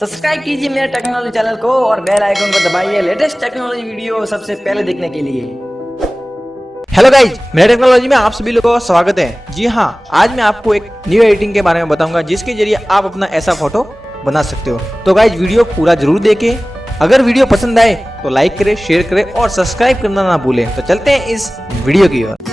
सब्सक्राइब कीजिए मेरे technology channel को और बेल आइकन को दबाइए लेटेस्ट टेक्नोलॉजी वीडियो सबसे पहले देखने के लिए। हेलो गाइज, मेरा टेक्नोलॉजी में आप सभी लोगों का स्वागत है। जी हाँ, आज मैं आपको एक न्यू एडिटिंग के बारे में बताऊंगा जिसके जरिए आप अपना ऐसा फोटो बना सकते हो। तो गाइज वीडियो पूरा जरूर देखें। अगर वीडियो पसंद आए तो लाइक करें, शेयर करें और सब्सक्राइब करना ना भूलें। तो चलते हैं इस वीडियो की ओर।